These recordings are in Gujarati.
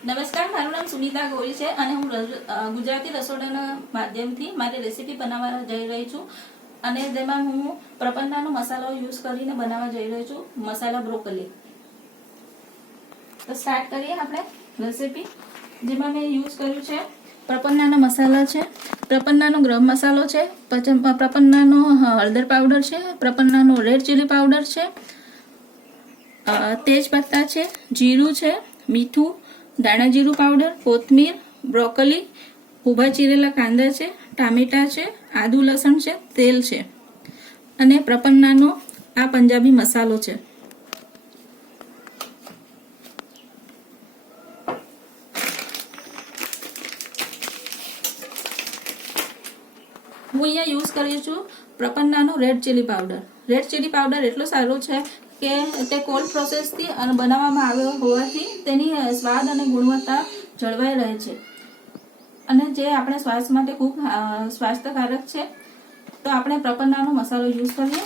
નમસ્કાર, મારું નામ સુનિતા ગોરી છે અને હું ગુજરાતી રસોડાના માધ્યમથી મારી રેસીપી બનાવવા જઈ રહી છું અને તેમાં હું પ્રપન્નાનો મસાલો યુઝ કરીને બનાવવા જઈ રહી છું, મસાલા બ્રોકલી. તો સ્ટાર્ટ કરીએ આપણે રેસીપી જેમાં મેં યુઝ કર્યું છે પ્રપન્નાના મસાલા છે, પ્રપન્નાનો ગરમ મસાલો છે પ્રપન્નાનો હળદર પાવડર છે, પ્રપન્નાનો રેડ ચીલી પાવડર છે તેજપત્તા છે, જીરું છે, મીઠું દાણા જીરું પાવડર, કોથમીર, બ્રોકલી, ઊભા ચીરેલા કાંદા છે, ટામેટા છે, આદુ લસણ છે, તેલ છે. અને પ્રપન્નાનો આ પંજાબી મસાલો છે. હું અહીંયા યુઝ કરી છું પ્રપન્નાનો red chilli powder red chilli powder એટલો સારો છે કે તે કોલ્ડ પ્રોસેસથી બનાવવામાં આવ્યો હોવાથી તેની સ્વાદ અને ગુણવત્તા જળવાઈ રહે છે. અને જે આપણે સ્વાસ્થ્ય માટે ખૂબ સ્વાસ્થ્યકારક છે, તો આપણે પ્રપન્નાનો મસાલો યુઝ કરીએ.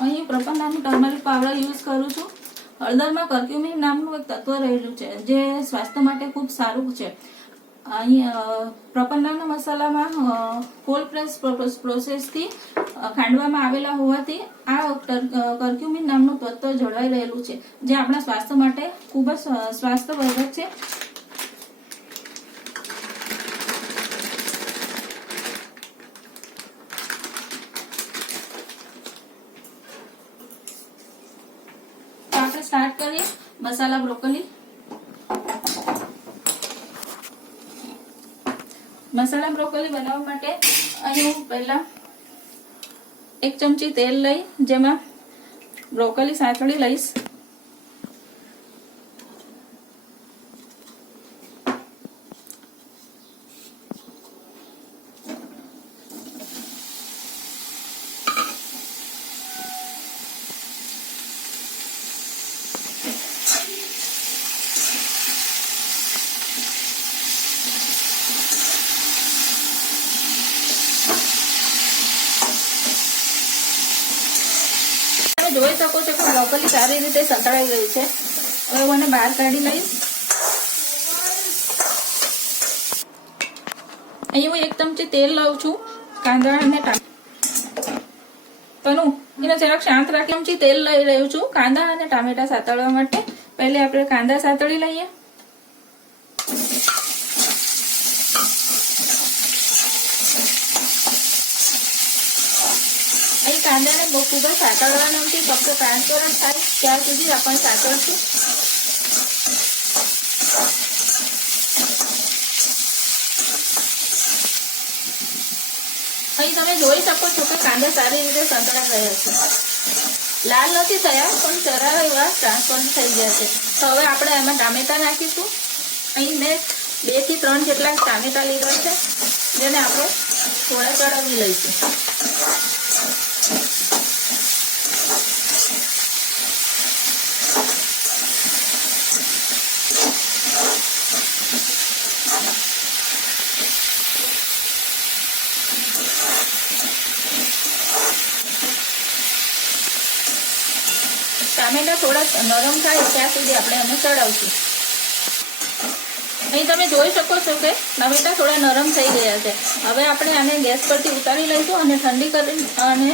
અહીં પ્રપંડાની ટર્મરિક પાવડર યુઝ કરું છું. હળદરમાં કર્ક્યુમિન નામનું એક તત્વ રહેલું છે, જે સ્વાસ્થ્ય માટે ખૂબ સારું છે. અહીં પ્રપન્નાના મસાલામાં કોલ્ડ પ્રેસ પ્રોસેસથી ખાંડવામાં આવેલા હોવાથી આ કર્ક્યુમિન નામનું તત્વ જળવાઈ રહેલું છે, જે આપણા સ્વાસ્થ્ય માટે ખૂબ જ સ્વ- સ્વાસ્થ્યવર્ધક છે તો આપણે સ્ટાર્ટ કરીએ મસાલા બ્રોકોલી. મસાલા બ્રોકોલી બનાવવા માટે અહીં હું પહેલા એક ચમચી તેલ લઈ, જેમાં બ્રોકોલી સાંતળી લઈશ તમે જોઈ છો કે બ્રોકલી સારી રીતે સંતળાઈ ગઈ છે. હવે હું એને બહાર કાઢી લઈશ. અહીં હું એક ચમચી તેલ લઉં છું, કાંદા અને તનુ, એને જરાક શાંત રાખી ચમચી તેલ લઈ રહ્યું છું. કાંદા અને ટામેટા સાતળવા માટે. પહેલે આપણે કાંદા સાતળી લઈએ અહીં કાંદાને બહુ ખૂબ જ સાતળવાના નથી ફક્ત ટ્રાન્સપરન્ટ થાય ત્યાર સુધી આપણે સાતળશું અહીં તમે જોઈ શકો છો કે કાંદા સારી રીતે સંતળાઈ રહ્યા છે. લાલ નથી થયા, પણ ચરા એવા ટ્રાન્સપરન્ટ થઈ ગયા છે. તો હવે આપણે એમાં ટામેટા નાખીશું. અહીં મેં બેથી ત્રણ જેટલા ટામેટા લીધા છે, જેને આપણે થોડા ચડાવી લઈશું. ટામેટા થોડા નરમ થાય ત્યાં સુધી આપણે એને ચડાવશું. અહીં તમે જોઈ શકો છો કે ટામેટા થોડા નરમ થઈ ગયા છે. હવે આપણે આને ગેસ પરથી ઉતારી લઈશું અને ઠંડી કરી અને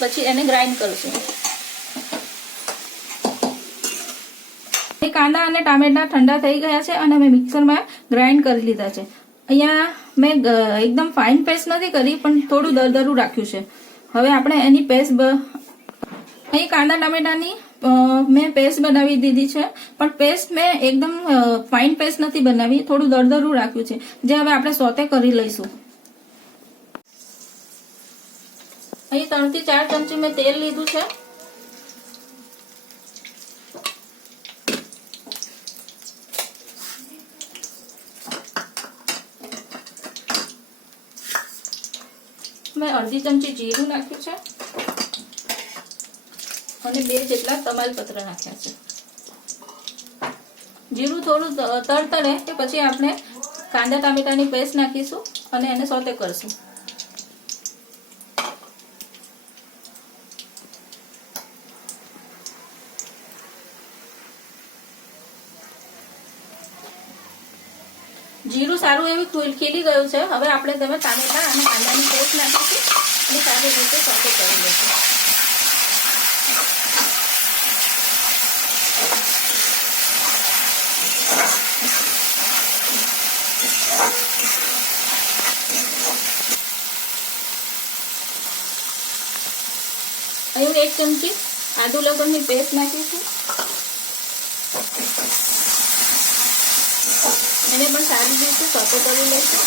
પછી એને ગ્રાઇન્ડ કરીશું. એ કાંદા અને ટામેટા ઠંડા થઈ ગયા છે અને મેં મિક્સરમાં ગ્રાઇન્ડ કરી લીધા છે. અહીંયા મેં એકદમ ફાઇન પેસ્ટ નથી કરી, પણ થોડું દરદરું રાખ્યું છે. હવે આપણે એની પેસ્ટ અહીં કાંદા ટામેટાની મેં પેસ્ટ બનાવી દીધી છે, પણ પેસ્ટ મેં એકદમ ફાઇન પેસ્ટ નથી બનાવી, થોડું દરદરું રાખ્યું છે. જે હવે આપણે સોતે કરી લઈશું. અહીં ત્રણથી ચાર ચમચી મેં તેલ લીધું છે. મેં અડધી ચમચી જીરું નાખ્યું છે. અને બે જેટલા તમાલપત્ર નાખ્યા છે. જીરું થોડું ત- તરતરે કે પછી આપણે કાંદા ટામેટાની પેસ્ટ નાખીશું અને એને સોતે કરશું. જીરું સારું એવું ખીલી ગયું છે. હવે આપણે તમે ટામેટા અને કાંદાની પેસ્ટ નાખીશું અને સારી રીતે સોતે કરી લઈશું. હું એક ચમચી, આદુ લસણની પેસ્ટ નાખીશું. એને પણ સારી રીતે સોપો કરી લઈશું.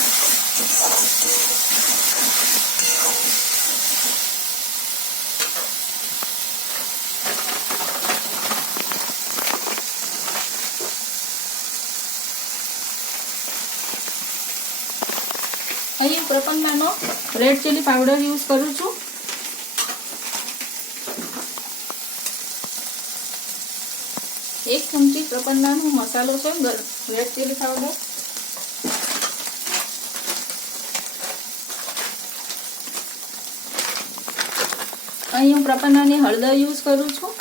અહીં પ્રપન્નાનો રેડ ચીલી પાવડર યુઝ કરું છું. એક ચમચી પ્રપન્નાનો મસાલો છે રેડ ચીલી પાવડર અહીં હું પ્રપન્નાની હળદર યુઝ કરું છું.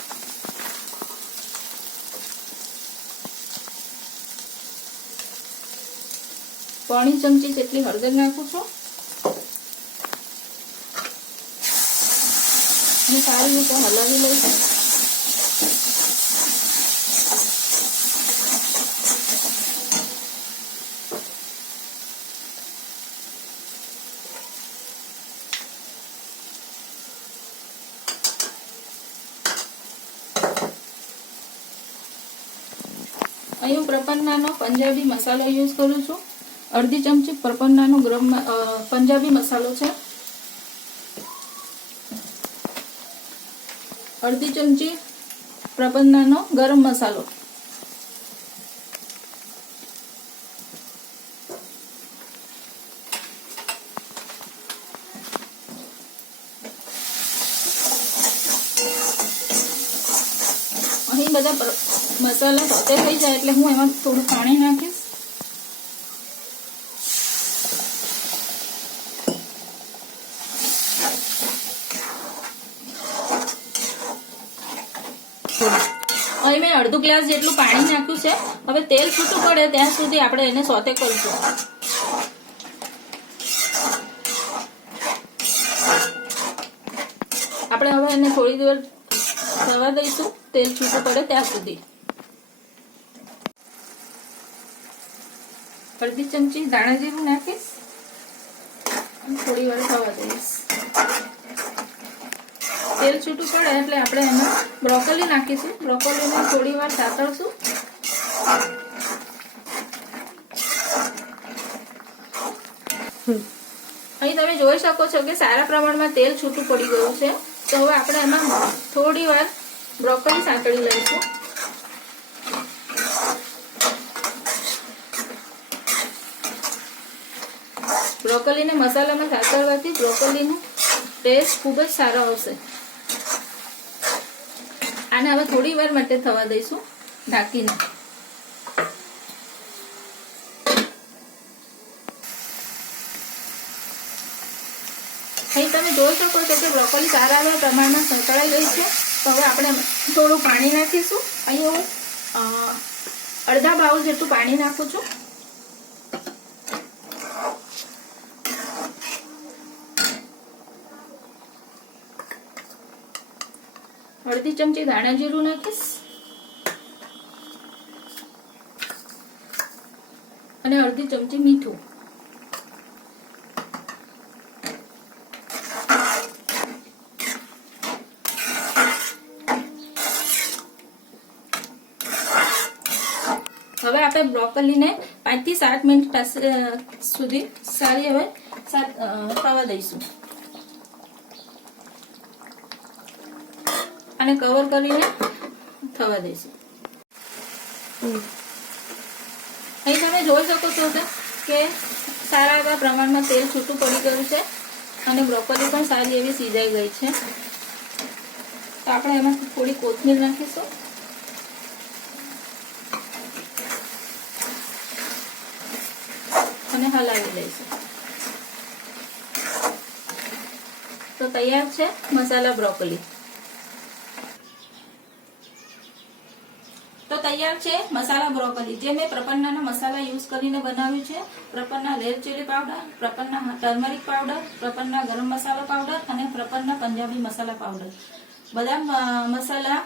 પોણી ચમચી જેટલી હળદર નાખું છું. અને સારી રીતે હલાવી લઈશું અહીં હું પ્રપન્નાનો પંજાબી મસાલો યુઝ કરું છું. અડધી ચમચી પ્રપન્નાનો ગરમ પંજાબી મસાલો છે. અડધી ચમચી પ્રપન્નાનો ગરમ મસાલો. અહીં બધા મસાલા સાથે થઈ જાય એટલે હું એમાં થોડું પાણી નાખીશ. અહીં મેં અડધું ગ્લાસ જેટલું પાણી નાખ્યું છે. હવે તેલ છૂટું પડે ત્યાં સુધી આપણે એને સોતે કરીશું. આપણે હવે એને થોડી દેર થવા દઈશું. તેલ છૂટું પડે ત્યાં સુધી. અડધી ચમચી દાણા જીરું નાખીશ અને થોડી વાર થવા દઈશ. તેલ છૂટું પડે એટલે આપણે એમાં બ્રોકોલી નાખીશું. બ્રોકોલીને થોડી વાર સાતળશું. અહીં તમે જોઈ શકો છો કે સારા પ્રમાણમાં તેલ છૂટું પડી ગયું છે. તો હવે આપણે એમાં થોડી વાર બ્રોકોલી સાંતળી લઈશું. બ્રોકોલીને મસાલામાં સાતળવાથી બ્રોકોલીનો ટેસ્ટ ખૂબ જ સારો આવશે. આને હવે થોડી વાર માટે થવા દઈશું ઢાંકીને. અહીં તમે જોઈ શકો છો કે બ્રોકોલી સારા એવા પ્રમાણમાં સંકળાઈ ગઈ છે. તો હવે આપણે થોડું પાણી નાખીશું. અહીં હું અડધા બાઉલ જેટલું પાણી નાખું છું અડધી ચમચી ધાણા જીરું નાખીશ. અને અડધી ચમચી મીઠું. હવે આપણે બ્રોકલીને પાંચથી સાત મિનિટ સુધી સારી હવે સાત થવા દઈશું. અને કવર કરીને થવા દઈશું અહીં તમે જોઈ શકો છો કે સારા એવા પ્રમાણમાં તેલ છૂટું પડી ગયું છે અને બ્રોકોલી પણ સારી એવી સીજાઈ ગઈ છે. તો આપણે એમાં થોડી કોથમીર નાખીશું. અને હલાવી લઈશું. તો તૈયાર છે મસાલા બ્રોકોલી તૈયાર છે મસાલા બ્રોકોલી, જે મેં પ્રપન્નાના મસાલા યુઝ કરીને બનાવ્યું છે. Prapanna red chilli powder Prapanna turmeric powder Prapanna garam masala powder અને પ્રપન્ના પંજાબી મસાલા પાવડર બધા મસાલા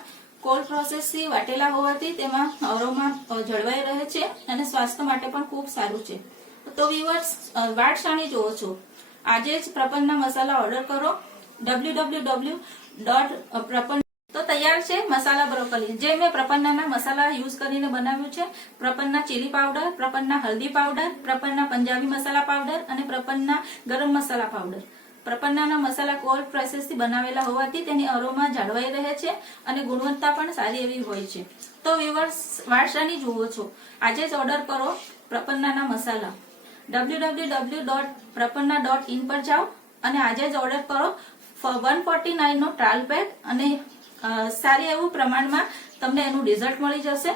કોલ્ડ પ્રોસેસથી વાટેલા હોવાથી તેમાં અરોમા જળવાઈ રહે છે અને સ્વાસ્થ્ય માટે પણ ખૂબ સારું છે. તો વિવર્સ વાટ સાણી જોવો છો. આજે જ પ્રપન્ના મસાલા ઓર્ડર કરો. W W W dot Prapanna તૈયાર છે મસાલા બ્રોકોલી. જે મેં પ્રપન્નાના મસાલા યુઝ કરીને બનાવ્યું છે. પ્રપન્ના ચીલી પાવડર પ્રપન્ના હલ્દી પાવડર પ્રપન્ના પંજાબી મસાલા પાવડર અને પ્રપન્ના ગરમ મસાલા પાવડર પ્રપન્નાના મસાલા કોલ્ડ પ્રોસેસથી બનાવેલા હોવાથી તેની અરોમા જાળવાઈ રહે છે અને ગુણવત્તા પણ સારી એવી હોય છે. તો વિવર્સ વારસાની જુઓ છો. આજે જ ઓર્ડર કરો પ્રપન્નાના masala. W Prapanna dot in પર જાઓ અને આજે જ ઓર્ડર કરો વન ફોર્ટી નાઇનનો ટ્રાયલ પેક અને સારી એવું પ્રમાણમાં તમને એનું રિઝલ્ટ મળી જશે.